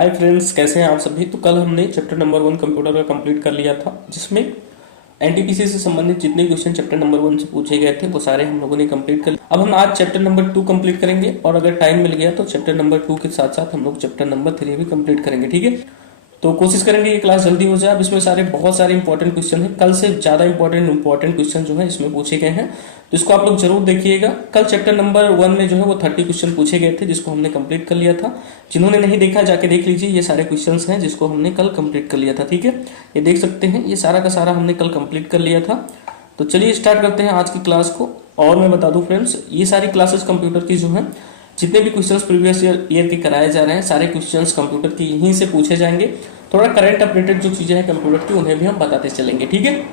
Hi friends, कैसे हैं आप सभी। तो कल हमने चैप्टर नंबर 1 कंप्यूटर का कंप्लीट कर लिया था, जिसमें एनटीपीसी से संबंधित जितने क्वेश्चन चैप्टर नंबर 1 से पूछे गए थे वो सारे हम लोगों ने कंप्लीट कर लिए। अब हम आज चैप्टर नंबर 2 कंप्लीट करेंगे और अगर टाइम मिल गया तो चैप्टर नंबर 2 के साथ साथ हम लोग चैप्टर नंबर 3 भी कंप्लीट करेंगे। ठीक है, तो कोशिश करेंगे ये क्लास जल्दी हो जाए। अब इसमें बहुत सारे इंपॉर्टेंट क्वेश्चन हैं, कल से ज्यादा इंपॉर्टेंट क्वेश्चन जो है इसमें पूछे गए हैं, तो इसको आप लोग जरूर देखिएगा। कल चैप्टर नंबर 1 में जो है वो 30 क्वेश्चन पूछे गए थे, जिसको हमने कंप्लीट कर लिया था। जिन्होंने नहीं देखा जाके देख लीजिए, ये सारे क्वेश्चन हैं जिसको हमने कल कंप्लीट कर लिया था। ठीक है, ये देख सकते हैं, ये सारा का सारा हमने कल कंप्लीट कर लिया था। तो चलिए स्टार्ट करते हैं आज की क्लास को। और मैं बता दूं फ्रेंड्स, ये सारी क्लासेस कंप्यूटर की जो है, जितने भी क्वेश्चंस प्रीवियस ईयर के कराए जा रहे हैं, सारे क्वेश्चंस कंप्यूटर की यहीं से पूछे जाएंगे। थोड़ा करंट अपडेटेड जो चीजें हैं कंप्यूटर की, उन्हें भी हम बताते चलेंगे। ठीक है,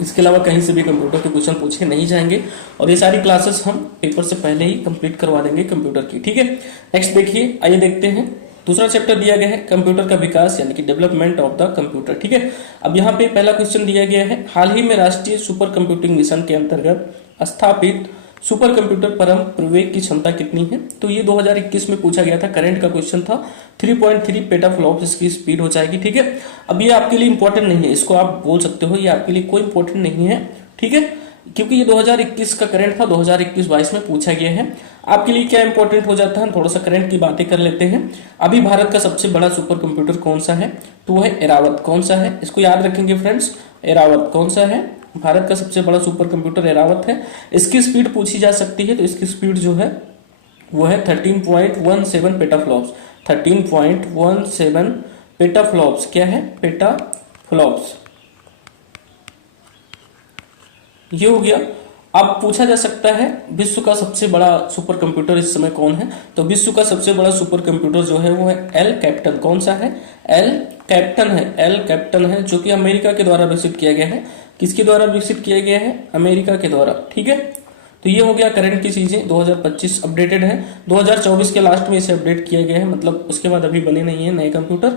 इसके अलावा कहीं से भी कंप्यूटर के क्वेश्चन पूछे नहीं जाएंगे और ये सारी क्लासेस हम पेपर से पहले ही कंप्लीट करवा देंगे कंप्यूटर की। ठीक है, नेक्स्ट देखिए, आइए देखते हैं। दूसरा चैप्टर दिया गया है कंप्यूटर का विकास यानी कि डेवलपमेंट ऑफ द कंप्यूटर। ठीक है, अब यहाँ पे पहला क्वेश्चन दिया गया है, हाल ही में राष्ट्रीय सुपर कंप्यूटिंग मिशन के अंतर्गत स्थापित सुपर कंप्यूटर परम प्रवेग की क्षमता कितनी है। तो ये 2021 में पूछा गया था, करंट का क्वेश्चन था। 3.3 पेटाफ्लॉप्स इसकी स्पीड हो जाएगी। ठीक है, अब ये आपके लिए इंपॉर्टेंट नहीं है, इसको आप बोल सकते हो, ये आपके लिए कोई इंपॉर्टेंट नहीं है। ठीक है, क्योंकि ये 2021 का करंट था, 2021-22 में पूछा गया है। आपके लिए क्या इंपॉर्टेंट हो जाता है, थोड़ा सा करंट की बातें कर लेते हैं। अभी भारत का सबसे बड़ा सुपर कंप्यूटर कौन सा है, तो वह है एरावत। कौन सा है, इसको याद रखेंगे फ्रेंड्स, एरावत कौन सा है, भारत का सबसे बड़ा सुपर कंप्यूटर एरावत है। इसकी स्पीड पूछी जा सकती है, तो इसकी स्पीड जो है वो है 13.17 पेटाफ्लॉप्स। 13.17 पेटाफ्लॉप्स क्या है, पेटाफ्लॉप्स, ये हो गया। अब पूछा जा सकता है विश्व का सबसे बड़ा सुपर कंप्यूटर इस समय कौन है, तो विश्व का सबसे बड़ा सुपर कंप्यूटर जो है वो है एल कैप्टन। कौन सा है, एल कैप्टन है। एल कैप्टन है, जो कि अमेरिका के द्वारा विकसित किया गया है। किसके द्वारा विकसित किया गया है, अमेरिका के द्वारा। ठीक है, तो ये हो गया करंट की चीजें। 2025 अपडेटेड है, 2024 के लास्ट में इसे अपडेट किया गया है, मतलब उसके बाद अभी बने नहीं है नए कंप्यूटर।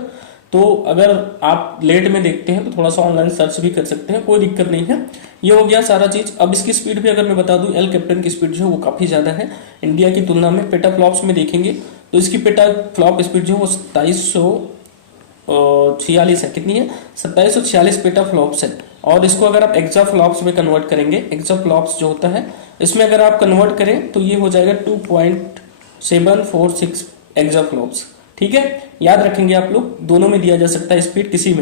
तो अगर आप लेट में देखते हैं तो थोड़ा सा ऑनलाइन सर्च भी कर सकते हैं, कोई दिक्कत नहीं है। ये हो गया सारा चीज। अब इसकी स्पीड भी अगर मैं बता दूं, एल कैप्टन की स्पीड जो है वो काफी ज्यादा है इंडिया की तुलना में। पेटाफ्लॉप्स में देखेंगे तो इसकी पेटाफ्लॉप स्पीड जो है वो 2746 है। कितनी है, 2746 पेटाफ्लॉप्स है। और इसको अगर आप एक्साफ्लॉप्स में कन्वर्ट करेंगे, एक्साफ्लॉप्स जो होता है इसमें अगर आप कन्वर्ट करें तो ये हो जाएगा 2.746 एक्साफ्लॉप्स। ठीक है, याद रखेंगे आप लोग, दोनों में दिया जा सकता है स्पीड, किसी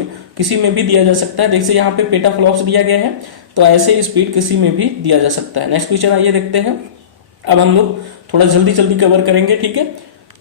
में भी दिया जा सकता है। देखिए यहाँ पे पेटाफ्लॉप्स दिया गया है, तो ऐसे स्पीड किसी में भी दिया जा सकता है। नेक्स्ट क्वेश्चन आइए देखते हैं। अब हम लोग थोड़ा जल्दी जल्दी कवर करेंगे। ठीक है,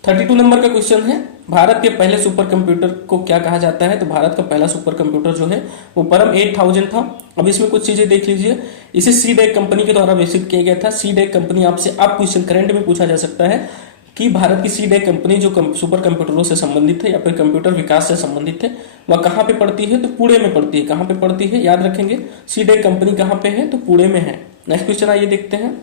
32 नंबर का क्वेश्चन है, भारत के पहले सुपर कंप्यूटर को क्या कहा जाता है। तो भारत का पहला सुपर कंप्यूटर जो है वो परम 8000 था। अब इसमें कुछ चीजें देख लीजिए, इसे सीडेक कंपनी के द्वारा विकसित किया गया था। सीडेक कंपनी, आपसे आप क्वेश्चन करंट में पूछा जा सकता है कि भारत की सीडेक कंपनी जो सुपर कंप्यूटरों से संबंधित है या फिर कंप्यूटर विकास से संबंधित है, वह कहाँ पे पड़ती है, तो पुणे में पड़ती है। कहाँ पे पड़ती है, याद रखेंगे, सीडेक कंपनी कहाँ पे है, तो पुणे में है। नेक्स्ट क्वेश्चन आइए देखते हैं।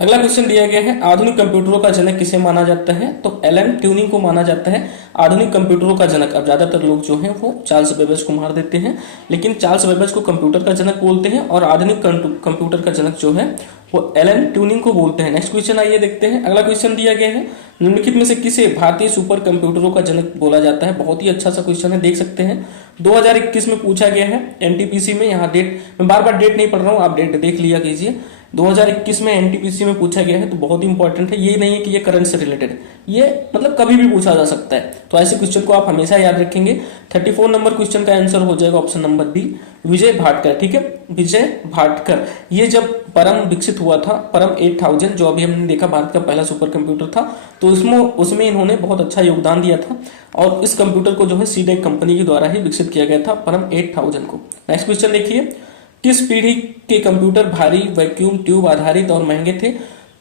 अगला क्वेश्चन दिया गया है, आधुनिक कंप्यूटरों का जनक किसे माना जाता है, तो एलन ट्यूरिंग को माना जाता है आधुनिक कंप्यूटरों का जनक। अब ज्यादातर लोग जो हैं वो चार्ल्स बेबेज को मार देते हैं, लेकिन चार्ल्स बेबेज को कंप्यूटर का जनक बोलते हैं और आधुनिक कंप्यूटर का जनक जो है वो एलन ट्यूरिंग को बोलते हैं। नेक्स्ट क्वेश्चन आइए देखते हैं। अगला क्वेश्चन दिया गया है, निम्नलिखित में से किसे भारतीय सुपर कंप्यूटरों का जनक बोला जाता है। बहुत ही अच्छा सा क्वेश्चन है, देख सकते हैं 2021 में पूछा गया है एनटीपीसी में। यहाँ डेट, मैं बार बार डेट नहीं पढ़ रहा हूँ, आप डेट देख लिया कीजिए। 2021 में एनटीपीसी में पूछा गया है, तो बहुत इंपॉर्टेंट है। ये नहीं है कि ये करंट से रिलेटेड है, ये मतलब कभी भी पूछा जा सकता है, तो ऐसे क्वेश्चन को आप हमेशा याद रखेंगे। 34 नंबर क्वेश्चन का आंसर हो जाएगा ऑप्शन नंबर बी, विजय भाटकर। ठीक है, विजय भाटकर। ये जब परम विकसित हुआ था, परम 8000 जो अभी हमने देखा भारत का पहला सुपर कंप्यूटर था, तो उसमें इन्होंने बहुत अच्छा योगदान दिया था और इस कंप्यूटर को जो है सीडेक कंपनी के द्वारा ही विकसित किया गया था, परम 8000 को। नेक्स्ट क्वेश्चन देखिए, किस पीढ़ी के कंप्यूटर भारी वैक्यूम ट्यूब आधारित और महंगे थे।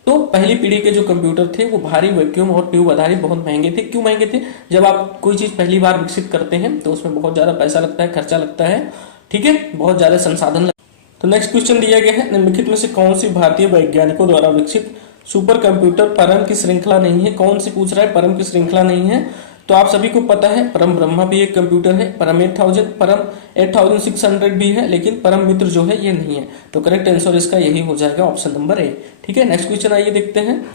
तो पहली पीढ़ी के जो कंप्यूटर थे वो भारी वैक्यूम और ट्यूब आधारित बहुत महंगे थे। क्यों महंगे थे, जब आप कोई चीज पहली बार विकसित करते हैं तो उसमें बहुत ज्यादा पैसा लगता है, खर्चा लगता है। ठीक है, बहुत ज्यादा संसाधन लगता है। तो नेक्स्ट क्वेश्चन दिया गया है, निम्नलिखित में से कौन सी भारतीय वैज्ञानिकों द्वारा विकसित सुपर कंप्यूटर परम की श्रृंखला नहीं है। कौन सी पूछ रहा है, परम की श्रृंखला नहीं है। तो आप सभी को पता है परम ब्रह्मा भी एक कंप्यूटर है, परम 8000, परम 8600 भी है, लेकिन परम मित्र जो है ये नहीं है। तो करेक्ट आंसर इसका यही हो जाएगा, ऑप्शन नंबर ए। ठीक है, नेक्स्ट क्वेश्चन आइए देखते हैं।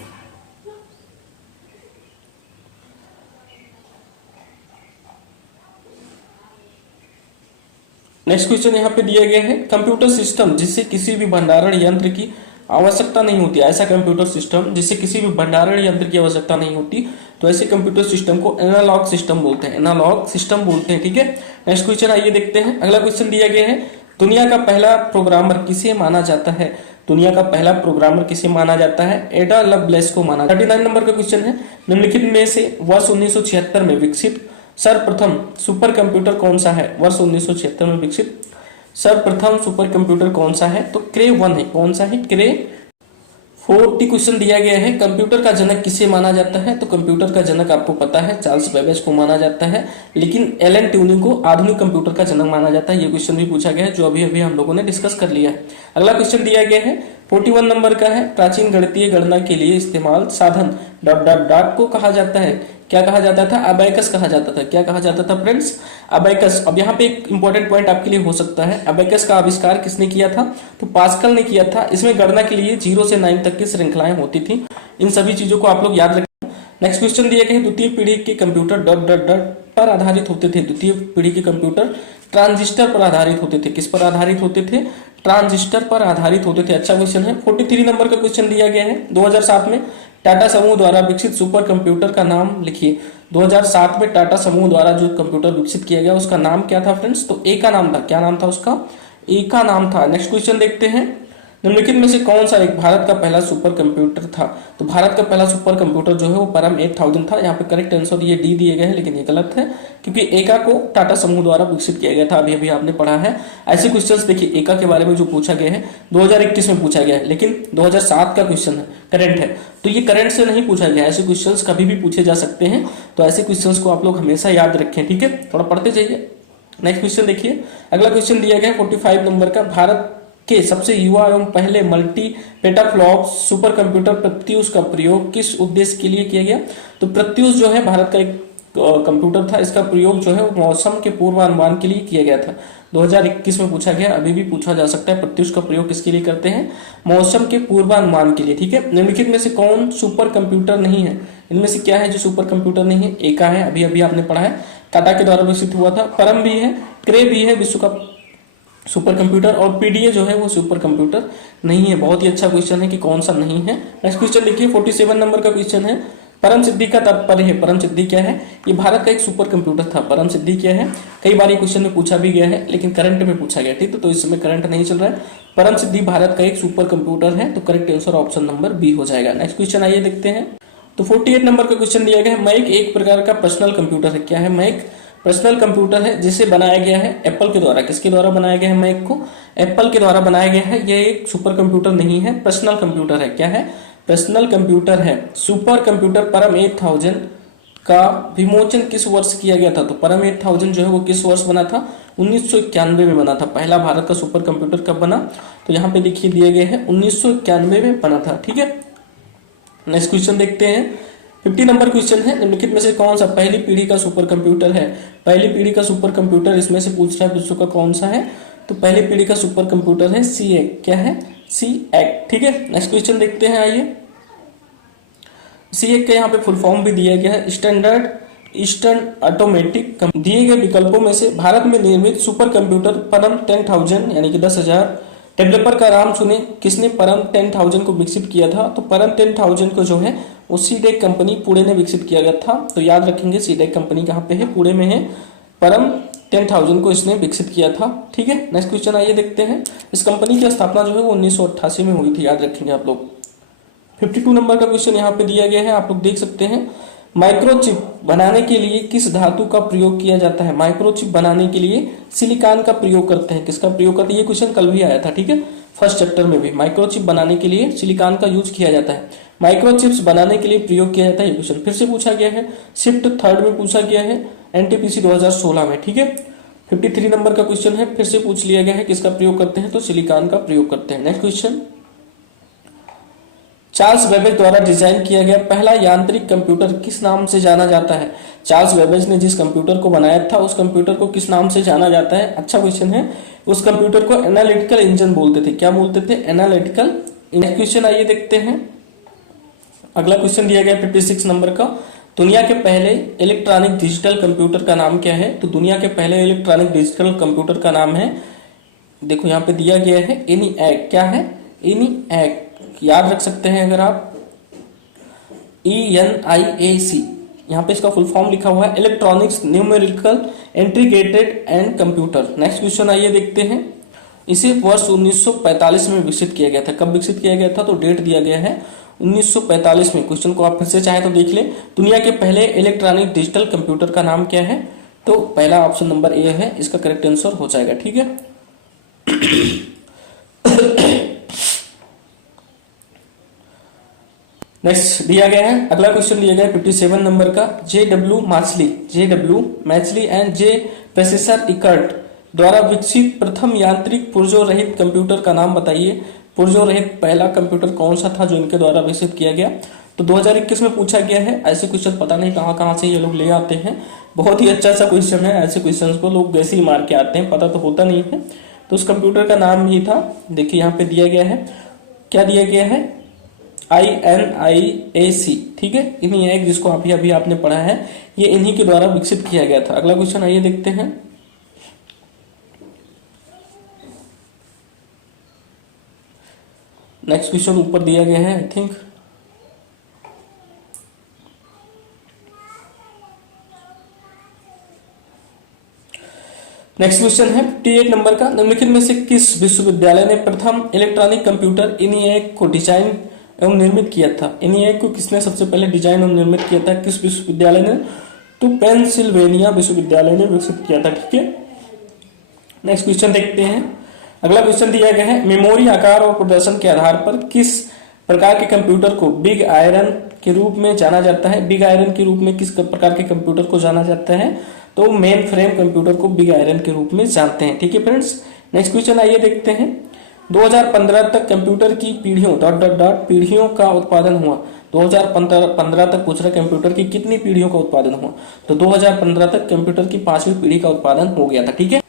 नेक्स्ट क्वेश्चन यहाँ पे दिया गया है, कंप्यूटर सिस्टम जिससे किसी भी भंडारण यंत्र की आवश्यकता नहीं होती, ऐसा कंप्यूटर सिस्टम जिससे किसी भी भंडारण यंत्र की आवश्यकता नहीं होती, तो ऐसे कंप्यूटर सिस्टम को एनालॉग सिस्टम बोलते हैं, एनालॉग सिस्टम बोलते हैं। ठीक है, नेक्स्ट क्वेश्चन आइए देखते हैं। अगला क्वेश्चन दिया गया है, दुनिया का पहला प्रोग्रामर किसे माना जाता है? दुनिया का पहला प्रोग्रामर किसे माना जाता है? एडा लवलेस को माना। 39 नंबर का क्वेश्चन है, निम्नलिखित में से वर्ष 1976 में विकसित सर्वप्रथम सुपर कंप्यूटर कौन सा है? वर्ष 1976 में विकसित सर्वप्रथम सुपर कंप्यूटर कौन सा है? तो क्रे 1 है। कौन सा है? क्रे। 40 क्वेश्चन दिया गया है, कंप्यूटर का जनक किसे माना जाता है? तो कंप्यूटर का जनक आपको पता है चार्ल्स बेबेज को माना जाता है, लेकिन एलन ट्यूरिंग को आधुनिक कंप्यूटर का जनक माना जाता है। ये क्वेश्चन भी पूछा गया है जो अभी अभी हम लोगों ने डिस्कस कर लिया है। अगला क्वेश्चन दिया गया है 41 नंबर का है, प्राचीन गणितीय गणना के लिए इस्तेमाल साधन डॉट डॉट डॉट को कहा जाता है। क्या कहा जाता था? अबैकस कहा जाता था। क्या कहा जाता था फ्रेंड्स? अबैकस। अब यहाँ पे एक इंपॉर्टेंट पॉइंट आपके लिए हो सकता है, अबैकस का आविष्कार किसने किया था? तो पास्कल ने किया था। इसमें गणना के लिए 0 से 9 तक की श्रृंखलाएं होती थी। इन सभी चीजों को आप लोग याद रखें। नेक्स्ट क्वेश्चन दिया गया है, द्वितीय पीढ़ी के कंप्यूटर डॉट डॉट डॉट पर आधारित होते थे। द्वितीय पीढ़ी के कंप्यूटर ट्रांजिस्टर पर आधारित होते थे। किस पर आधारित होते थे? ट्रांजिस्टर पर आधारित होते थे। अच्छा क्वेश्चन है। 43 नंबर का क्वेश्चन दिया गया है, 2007 में टाटा समूह द्वारा विकसित सुपर कंप्यूटर का नाम लिखिए। 2007 में टाटा समूह द्वारा जो कंप्यूटर विकसित किया गया उसका नाम क्या था फ्रेंड्स? तो ए का नाम था। क्या नाम था उसका? ए का नाम था। नेक्स्ट क्वेश्चन देखते हैं, निम्नलिखित में से कौन सा एक भारत का पहला सुपर कंप्यूटर था? तो भारत का पहला सुपर कंप्यूटर जो है वो परम 8000 था। यहाँ पे करेक्ट आंसर ये डी दिए गए हैं, लेकिन ये गलत है क्योंकि एका को टाटा समूह द्वारा विकसित किया गया था। अभी अभी आपने पढ़ा है। ऐसे क्वेश्चंस देखिए, एका के बारे में जो पूछा गया है 2021 में पूछा गया है, लेकिन 2007 का क्वेश्चन है, करंट है, तो ये करंट से नहीं पूछा गया। ऐसे क्वेश्चंस कभी भी पूछे जा सकते हैं, तो ऐसे क्वेश्चंस को आप लोग हमेशा याद रखें। ठीक है, थोड़ा पढ़ते जाइए। नेक्स्ट क्वेश्चन देखिए, अगला क्वेश्चन दिया गया 45 नंबर का, भारत के सबसे युवा एवं पहले multi petaflop super computer Pratyush का प्रयोग किस उद्देश्य के लिए किया गया? तो प्रत्यूष जो है भारत का एक कंप्यूटर था। इसका प्रयोग जो है वो मौसम के पूर्वानुमान के लिए किया गया था। 2021 में पूछा गया, अभी भी पूछा जा सकता है। प्रत्यूष का प्रयोग किसके लिए करते हैं? मौसम के पूर्वानुमान के लिए। ठीक है, निम्नलिखित में से कौन सुपर कंप्यूटर नहीं है? इनमें से क्या है जो सुपर कंप्यूटर नहीं है? एका है, अभी अभी आपने पढ़ा है, टाटा के द्वारा विकसित हुआ था। परम भी है, क्रे भी है विश्व का सुपर कंप्यूटर, और पीडीए जो है वो सुपर कंप्यूटर नहीं है। बहुत ही अच्छा क्वेश्चन है कि कौन सा नहीं है। नेक्स्ट क्वेश्चन देखिए, 47 नंबर का क्वेश्चन है, परम सिद्धि का तात्पर्य है। परम सिद्धि क्या है? ये भारत का एक सुपर कंप्यूटर था। परम सिद्धि क्या है? कई बार ये क्वेश्चन में पूछा भी गया है, लेकिन करंट में पूछा गया। ठीक है, तो इस समय करंट नहीं चल रहा है। परम सिद्धि भारत का एक सुपर कंप्यूटर है, तो correct answer option number B हो जाएगा। नेक्स्ट क्वेश्चन आइए देखते हैं। तो 48 नंबर का क्वेश्चन दिया गया है, मैक एक प्रकार का पर्सनल कंप्यूटर है। क्या है? मैक पर्सनल कंप्यूटर है जिसे बनाया गया है एप्पल के द्वारा। किसके द्वारा बनाया गया है? मैक को एप्पल के द्वारा बनाया गया है। यह एक सुपर कंप्यूटर नहीं है, पर्सनल कंप्यूटर है। क्या है? पर्सनल कंप्यूटर है। सुपर कंप्यूटर परम 8000 का विमोचन किस वर्ष किया गया था? तो परम 8000 जो है वो किस वर्ष बना था? 1991 में बना था। पहला भारत का सुपर कंप्यूटर कब बना? तो यहाँ पे देखिए दिए गए हैं 1991 में बना था। ठीक है, नेक्स्ट क्वेश्चन देखते हैं। 50 नंबर क्वेश्चन है, निम्नलिखित में से कौन सा पहली पीढ़ी का सुपर कंप्यूटर है? पहली पीढ़ी का सुपर कंप्यूटर इसमें से पूछ रहा है विश्व का कौन सा है? तो पहली पीढ़ी का सुपर कंप्यूटर है सीएक। क्या है? सीएक। ठीक है, नेक्स्ट क्वेश्चन देखते हैं। आइए, सीएक का यहाँ पे फुल फॉर्म भी दिया गया है, स्टैंडर्ड ईस्टर्न ऑटोमेटिक। दिए गए विकल्पों में से भारत में निर्मित सुपर कंप्यूटर परम 10,000 यानी कि 10,000 डेवलपर का नाम चुने। किसने परम 10,000 को विकसित किया था? तो परम 10,000 को जो है वो सीडेक कंपनी पुणे ने विकसित किया गया था। तो याद रखेंगे सीडेक कंपनी कहाँ पे है? पुणे में है। परम 10,000 को इसने विकसित किया था। ठीक है, नेक्स्ट क्वेश्चन आइए देखते हैं। इस कंपनी की स्थापना जो है वो 1988 में हुई थी, याद रखेंगे आप लोग। 52 नंबर का क्वेश्चन यहाँ पे दिया गया है, आप लोग देख सकते हैं। माइक्रोचिप बनाने के लिए किस धातु का प्रयोग किया जाता है? माइक्रोचिप बनाने के लिए सिलिकॉन का प्रयोग करते हैं। किसका प्रयोग करते हैं? ये क्वेश्चन कल भी आया था। ठीक है, फर्स्ट चैप्टर में भी माइक्रोचिप बनाने के लिए सिलिकॉन का यूज किया जाता है। माइक्रोचिप्स बनाने के लिए प्रयोग किया जाता है। ये क्वेश्चन फिर से पूछा गया है, शिफ्ट थर्ड में पूछा गया है, एनटीपीसी 2016 में। ठीक है, 53 नंबर का क्वेश्चन है, फिर से पूछ लिया गया है किसका प्रयोग करते हैं? तो सिलिकॉन का प्रयोग करते हैं। नेक्स्ट क्वेश्चन, चार्ल्स बेबेज द्वारा डिजाइन किया गया पहला यांत्रिक कंप्यूटर किस नाम से जाना जाता है? चार्ल्स बेबेज ने जिस कंप्यूटर को बनाया था उस कंप्यूटर को किस नाम से जाना जाता है? अच्छा क्वेश्चन है। उस कंप्यूटर को एनालिटिकल इंजन बोलते थे। क्या बोलते थे? एनालिटिकल। नेक्स्ट क्वेश्चन आइए देखते हैं। अगला क्वेश्चन दिया गया 56 नंबर का, दुनिया के पहले इलेक्ट्रॉनिक डिजिटल कंप्यूटर का नाम क्या है? तो दुनिया के पहले इलेक्ट्रॉनिक डिजिटल कंप्यूटर का नाम है, देखो यहाँ पे दिया गया है ENIAC। क्या है? ENIAC, याद रख सकते हैं अगर आप, ENIAC। यहाँ पे इसका फुल फॉर्म लिखा हुआ है electronics numerical integrated and computer. Next question आइए देखते हैं। इसे वर्ष 1945 में विकसित किया गया था। कब विकसित किया गया था? तो डेट दिया गया है 1945 में। क्वेश्चन को आप फिर से चाहे तो देख लें। दुनिया के पहले इलेक्ट्रॉनिक डिजिटल कंप्यूटर का नाम क्या है? तो पहला ऑप्शन नंबर ए है, इसका करेक्ट आंसर हो जाएगा। ठीक है, नेक्स्ट दिया गया है, अगला क्वेश्चन दिया गया है 57 नंबर का। J W Mauchly and J Presper Eckert द्वारा विकसित प्रथम यांत्रिक पुर्जों रहित कंप्यूटर का नाम बताइए। पुर्जों रहित पहला कंप्यूटर कौन सा था जो इनके द्वारा विकसित किया गया? तो 2021 में पूछा गया है। ऐसे क्वेश्चन पता नहीं कहाँ कहाँ से ये लोग ले आते हैं, बहुत ही अच्छा सा क्वेश्चन है। ऐसे क्वेश्चन को लोग वैसे ही मार के आते हैं, पता तो होता नहीं है। तो उस कंप्यूटर का नाम ही था, देखिए यहाँ पे दिया गया है, क्या दिया गया है? INIAC। ठीक है, इन्हीं एक जिसको अभी अभी आपने पढ़ा है, ये इन्हीं के द्वारा विकसित किया गया था। अगला क्वेश्चन आइए देखते हैं। नेक्स्ट क्वेश्चन ऊपर दिया गया है, आई थिंक। नेक्स्ट क्वेश्चन है 58 नंबर का। निम्नलिखित में से किस विश्वविद्यालय ने प्रथम इलेक्ट्रॉनिक कंप्यूटर ENIAC को डिजाइन एवं निर्मित किया था? ENIAC को किसने सबसे पहले डिजाइन एवं निर्मित किया था? किस विश्वविद्यालय ने? तो पेंसिल्वेनिया विश्वविद्यालय ने विकसित किया था। ठीक है, नेक्स्ट क्वेश्चन देखते हैं। अगला क्वेश्चन दिया गया है, मेमोरी आकार और प्रदर्शन के आधार पर किस प्रकार के कंप्यूटर को बिग आयरन के रूप में जाना जाता है? बिग आयरन के रूप में किस प्रकार के कंप्यूटर को जाना जाता है? तो मेन फ्रेम कंप्यूटर को बिग आयरन के रूप में जानते हैं। ठीक है फ्रेंड्स, नेक्स्ट क्वेश्चन आइए देखते हैं। 2015 तक कंप्यूटर की पीढ़ियों पीढ़ियों का उत्पादन हुआ। 2015 तक पूछ रहा कंप्यूटर की कितनी पीढ़ियों का उत्पादन हुआ? तो 2015 तक कंप्यूटर की 5वीं पीढ़ी का उत्पादन हो गया था। ठीक है,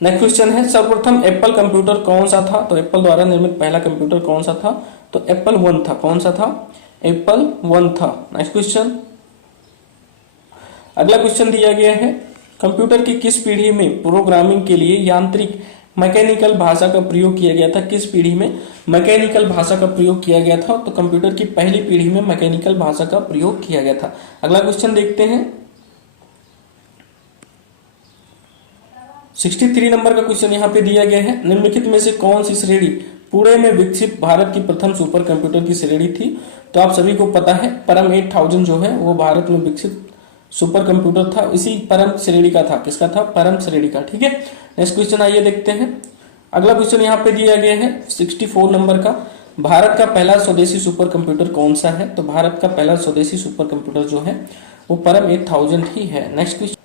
नेक्स्ट क्वेश्चन है, सर्वप्रथम एप्पल कंप्यूटर कौन सा था? तो एप्पल द्वारा निर्मित पहला कंप्यूटर कौन सा था? तो एप्पल 1 था। कौन सा था? एप्पल 1 था। नेक्स्ट क्वेश्चन, अगला क्वेश्चन दिया गया है, कंप्यूटर की किस पीढ़ी में प्रोग्रामिंग के लिए यांत्रिक मैकेनिकल भाषा का प्रयोग किया गया था? किस पीढ़ी में मैकेनिकल भाषा का प्रयोग किया गया था? तो कंप्यूटर की पहली पीढ़ी में मैकेनिकल भाषा का प्रयोग किया गया था। अगला क्वेश्चन देखते हैं, 63 नंबर का क्वेश्चन यहाँ पे दिया गया है। निम्नलिखित में से कौन सी श्रेणी पुणे में विकसित भारत की प्रथम सुपर कंप्यूटर की श्रेणी थी? तो आप सभी को पता है परम 8000 जो है वो भारत में विकसित सुपर कंप्यूटर था, इसी परम श्रेणी का था। किसका था? परम श्रेणी का। ठीक है, नेक्स्ट क्वेश्चन आइए देखते हैं। अगला क्वेश्चन यहाँ पे दिया गया है 64 नंबर का, भारत का पहला स्वदेशी सुपर कंप्यूटर कौन सा है? तो भारत का पहला स्वदेशी सुपर कंप्यूटर जो है वो परम 8000 ही है। नेक्स्ट क्वेश्चन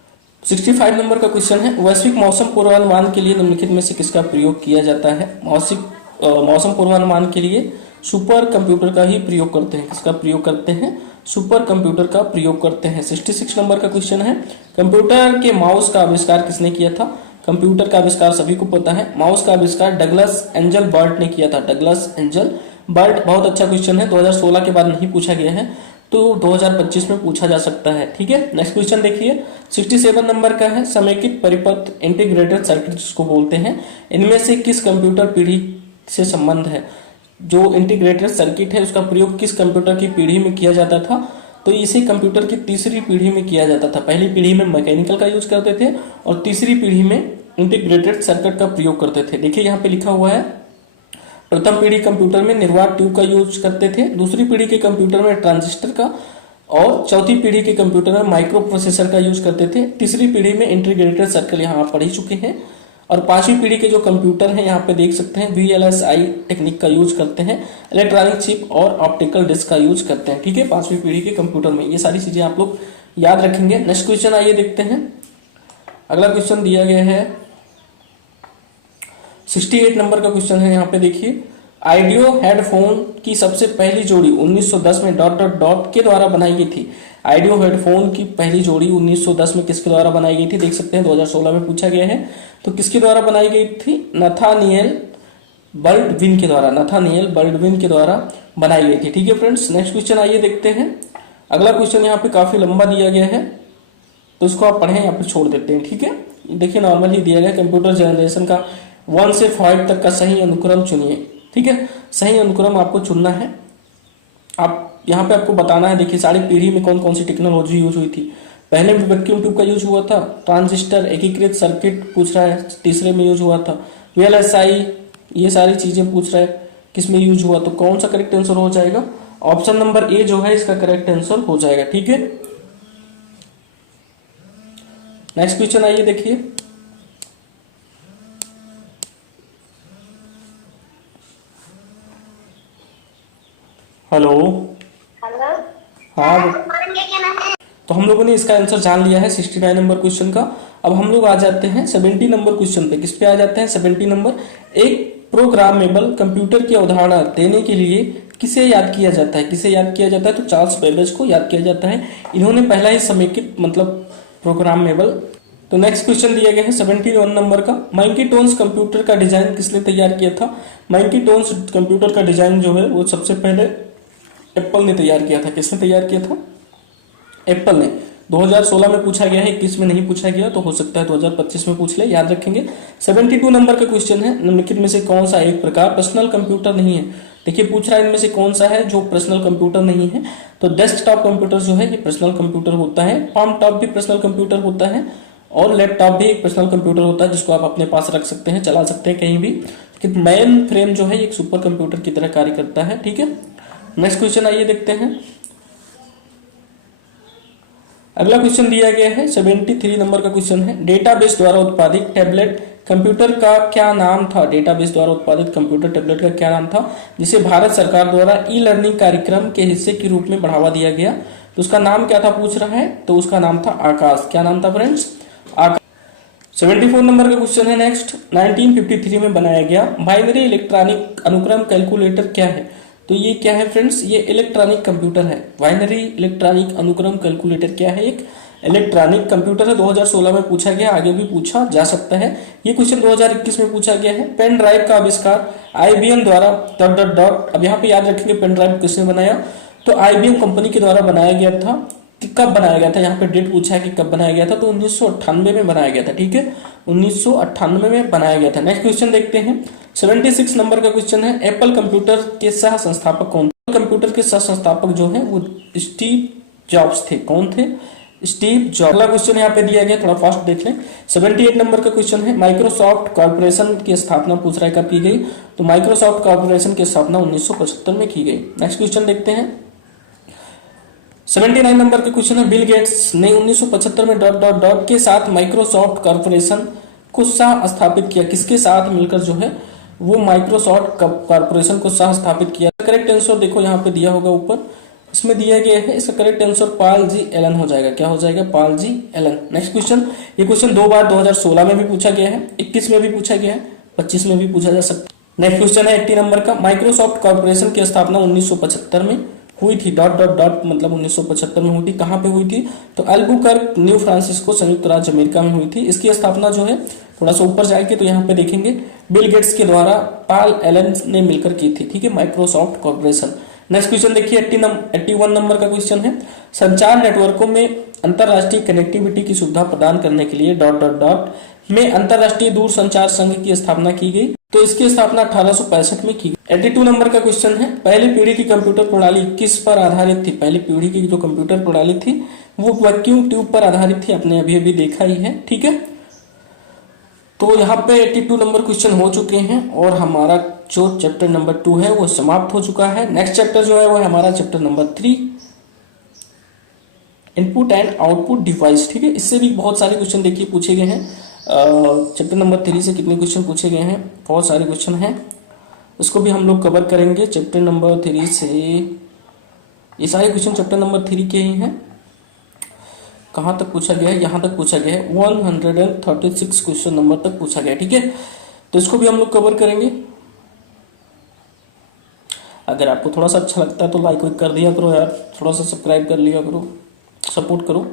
65 नंबर का क्वेश्चन है, वैश्विक मौसम पूर्वानुमान के लिए निम्नलिखित में से किसका प्रयोग किया जाता है? मौसम पूर्वानुमान के लिए सुपर कंप्यूटर का ही प्रयोग करते हैं। किसका प्रयोग करते हैं? सुपर कंप्यूटर का प्रयोग करते हैं। 66 नंबर का क्वेश्चन है, कंप्यूटर के माउस का आविष्कार किसने किया था? कंप्यूटर का आविष्कार सभी को पता है, माउस का आविष्कार डगलस एंजल बर्ट ने किया था। डगलस एंजल बर्ट, बहुत अच्छा क्वेश्चन है, 2016 के बाद नहीं पूछा गया है, तो 2025 में पूछा जा सकता है। ठीक है, नेक्स्ट क्वेश्चन देखिए 67 नंबर का है, समेकित परिपथ इंटीग्रेटेड सर्किट जिसको बोलते हैं, इनमें से किस कंप्यूटर पीढ़ी से संबंध है? जो इंटीग्रेटेड सर्किट है उसका प्रयोग किस कंप्यूटर की पीढ़ी में किया जाता था? तो इसी कंप्यूटर की तीसरी पीढ़ी में किया जाता था। पहली पीढ़ी में मैकेनिकल का यूज करते थे और तीसरी पीढ़ी में इंटीग्रेटेड सर्किट का प्रयोग करते थे। देखिए यहाँ पे लिखा हुआ है, प्रथम पीढ़ी कंप्यूटर में निर्वात ट्यूब का यूज करते थे, दूसरी पीढ़ी के कंप्यूटर में ट्रांजिस्टर का, और चौथी पीढ़ी के कंप्यूटर में माइक्रो प्रोसेसर का यूज करते थे। तीसरी पीढ़ी में इंटीग्रेटेड सर्किट यहाँ आप पढ़ ही चुके हैं। और 5वीं पीढ़ी के जो कंप्यूटर हैं यहाँ पे देख सकते हैं VLSI टेक्निक का यूज करते हैं, इलेक्ट्रॉनिक चिप और ऑप्टिकल डिस्क का यूज करते हैं। ठीक है, 5वीं पीढ़ी के कंप्यूटर में ये सारी चीजें आप लोग याद रखेंगे। नेक्स्ट क्वेश्चन आइए देखते हैं। अगला क्वेश्चन दिया गया है 68 नंबर का क्वेश्चन है, यहाँ पे देखिए, आइडियो हेडफोन की सबसे पहली जोड़ी 1910 में डॉट डॉट डॉट के द्वारा बनाई गई थी। आइडियो हेडफोन की पहली जोड़ी 1910 में किसके द्वारा बनाई गई थी? देख सकते हैं 2016 में पूछा गया है, तो किसके द्वारा बनाई गई थी? नथानिएल बर्डविन के द्वारा। नथानिएल बर्डविन के द्वारा बनाई गई थी। ठीक है फ्रेंड्स, नेक्स्ट क्वेश्चन आइए देखते हैं। अगला क्वेश्चन यहाँ पे काफी लंबा दिया गया है, तो इसको आप पढ़ें या फिर छोड़ देते हैं, ठीक है। देखिए नॉर्मली दिया गया कंप्यूटर जनरेशन का 1 से 5 तक का सही अनुक्रम चुनिए, ठीक है। सही अनुक्रम आपको चुनना है। आप यहाँ पे आपको बताना है, देखिए सारी पीढ़ी में कौन कौन सी टेक्नोलॉजी यूज हुई थी। पहले में वैक्यूम ट्यूब का यूज हुआ था, ट्रांजिस्टर एकीकृत सर्किट पूछ रहा है, तीसरे में यूज हुआ था वीएलएसआई, ये सारी चीजें पूछ रहा है किसमें यूज हुआ, तो कौन सा करेक्ट आंसर हो जाएगा, ऑप्शन नंबर ए जो है इसका करेक्ट आंसर हो जाएगा, ठीक है। नेक्स्ट क्वेश्चन आइए देखिए, हेलो हेलो। हाँ, क्या नाम है? तो हम लोगों ने इसका आंसर जान लिया है 69 नंबर क्वेश्चन का। अब हम लोग आ जाते हैं 70 नंबर क्वेश्चन पे। किस पे आ जाते हैं? 70 नंबर। एक प्रोग्रामेबल कंप्यूटर की अवधारणा देने के लिए किसे याद किया जाता है? किसे याद किया जाता है? तो चार्ल्स बेबेज को याद किया जाता है। इन्होंने पहला ही समेकित मतलब प्रोग्रामेबल। तो नेक्स्ट क्वेश्चन दिया गया है 71 नंबर का, माइक्रोटोन्स कंप्यूटर का डिजाइन किसने तैयार किया था? माइक्रोटोन्स कंप्यूटर का डिजाइन जो है वो सबसे पहले एप्पल ने तैयार किया था। किसने तैयार किया था? एप्पल ने। 2016 में पूछा गया है, 21 में नहीं पूछा गया, तो हो सकता है 2025 में पूछ ले, याद रखेंगे। 72 नंबर का क्वेश्चन है, निम्नलिखित में से कौन सा एक प्रकार पर्सनल कंप्यूटर नहीं है? देखिए पूछ रहा है इनमें से कौन सा है जो पर्सनल कंप्यूटर नहीं है। तो डेस्कटॉप कंप्यूटर जो है ये पर्सनल कंप्यूटर होता है, पाम टॉप भी पर्सनल कंप्यूटर होता है, और लैपटॉप भी एक पर्सनल कंप्यूटर होता है जिसको आप अपने पास रख सकते हैं, चला सकते हैं कहीं भी। लेकिन मेन फ्रेम जो है एक सुपर कंप्यूटर की तरह कार्य करता है, ठीक है। नेक्स्ट क्वेश्चन आइए देखते हैं। अगला क्वेश्चन दिया गया है 73 नंबर का क्वेश्चन है, डेटाबेस द्वारा उत्पादित टैबलेट कंप्यूटर का क्या नाम था? डेटाबेस द्वारा उत्पादित कंप्यूटर टैबलेट का क्या नाम था जिसे भारत सरकार द्वारा ई लर्निंग कार्यक्रम के हिस्से के रूप में बढ़ावा दिया गया? तो उसका नाम क्या था पूछ रहा है, तो उसका नाम था आकाश। क्या नाम था फ्रेंड्स? आकाश। 74 नंबर का क्वेश्चन है नेक्स्ट, 1953 में बनाया गया बाइनरी इलेक्ट्रॉनिक अनुक्रम कैलकुलेटर क्या है? तो ये क्या है फ्रेंड्स? ये इलेक्ट्रॉनिक कंप्यूटर है। बाइनरी इलेक्ट्रॉनिक अनुक्रम कैलकुलेटर क्या है? एक इलेक्ट्रॉनिक कंप्यूटर है। 2016 में पूछा गया, आगे भी पूछा जा सकता है। ये क्वेश्चन 2021 में पूछा गया है। पेन ड्राइव का आविष्कार आईबीएम द्वारा डॉट डॉट डॉट, अब यहाँ पे याद रखेंगे पेन ड्राइव किसने बनाया, तो आईबीएम कंपनी के द्वारा बनाया गया था। कि कब बनाया गया था? यहाँ पे डेट पूछा है कि कब बनाया गया था, तो 1998 में बनाया गया था, ठीक है। 1998 में बनाया गया था। नेक्स्ट क्वेश्चन देखते हैं, 76 नंबर का क्वेश्चन है, एप्पल कंप्यूटर के सह संस्थापक कौन? कंप्यूटर के सह संस्थापक जो है वो स्टीव जॉब्स थे। कौन थे? Steve jobs. अगला क्वेश्चन यहाँ पे दिया गया, थोड़ा फास्ट देख लें। 78 नंबर का क्वेश्चन है, माइक्रोसॉफ्ट कॉर्पोरेशन की स्थापना पूछ रहा है कब की गई? तो माइक्रोसॉफ्ट कॉर्पोरेशन की स्थापना 1975 में की गई। नेक्स्ट क्वेश्चन देखते हैं, 79 नंबर का क्वेश्चन है, बिल गेट्स ने 1975 में डॉट डॉट डॉट के साथ माइक्रोसॉफ्ट कॉर्पोरेशन को सह स्थापित किया। किसके साथ मिलकर जो है वो माइक्रोसॉफ्ट कॉर्पोरेशन को सह स्थापित किया? करेक्ट आंसर देखो यहाँ पे दिया होगा ऊपर, इसमें दिया गया है। इसका correct answer Pal ji Elon हो जाएगा। क्या हो जाएगा? Pal ji Elon. Next question, ये क्वेश्चन 2 बार 2016 में भी पूछा गया है, 21 में भी पूछा गया है, 25 में भी पूछा जा सकता है। नेक्स्ट क्वेश्चन है 80 नंबर का, माइक्रोसॉफ्ट कॉर्पोरेशन की स्थापना 1975 में हुई थी। डॉट डॉट डॉट मतलब 1975 में हुई थी। कहाँ पे हुई थी? तो अल्बुकर्क न्यू फ्रांसिस्को संयुक्त राज्य अमेरिका में हुई थी। इसकी स्थापना जो है थोड़ा सा ऊपर जाएंगे तो यहाँ पे देखेंगे बिल गेट्स के द्वारा पाल एलन ने मिलकर की थी, ठीक है, माइक्रोसॉफ्ट कॉर्पोरेशन। नेक्स्ट क्वेश्चन देखिए 81 नंबर का क्वेश्चन है, संचार नेटवर्कों में अंतरराष्ट्रीय कनेक्टिविटी की सुविधा प्रदान करने के लिए डॉट डॉट डॉट में अंतरराष्ट्रीय दूरसंचार संघ की स्थापना की गई। तो इसकी स्थापना 1865 में की गई। 82 नंबर का क्वेश्चन है, पहली पीढ़ी की कंप्यूटर प्रणाली किस पर आधारित थी? पहली पीढ़ी की जो कंप्यूटर प्रणाली थी वो वैक्यूम ट्यूब पर आधारित थी, आपने अभी अभी देखा ही है, ठीक है। तो यहाँ पे 82 नंबर क्वेश्चन हो चुके हैं और हमारा जो चैप्टर नंबर 2 है वो समाप्त हो चुका है। नेक्स्ट चैप्टर जो है वो है हमारा chapter number 3, input and output device, ठीक है। इससे भी बहुत सारे क्वेश्चन देखिए पूछे गए हैं। चैप्टर नंबर 3 से कितने क्वेश्चन पूछे गए हैं? बहुत सारे क्वेश्चन हैं, उसको भी हम लोग कवर करेंगे। चैप्टर नंबर 3 से ये सारे क्वेश्चन चैप्टर नंबर 3 के ही हैं। कहाँ तक पूछा गया है? यहाँ तक पूछा गया है, 136 क्वेश्चन नंबर तक पूछा गया है, ठीक है। तो इसको भी हम लोग कवर करेंगे। अगर आपको थोड़ा सा अच्छा लगता है तो लाइक कर दिया करो यार, थोड़ा सा सब्सक्राइब कर लिया करो, सपोर्ट करो।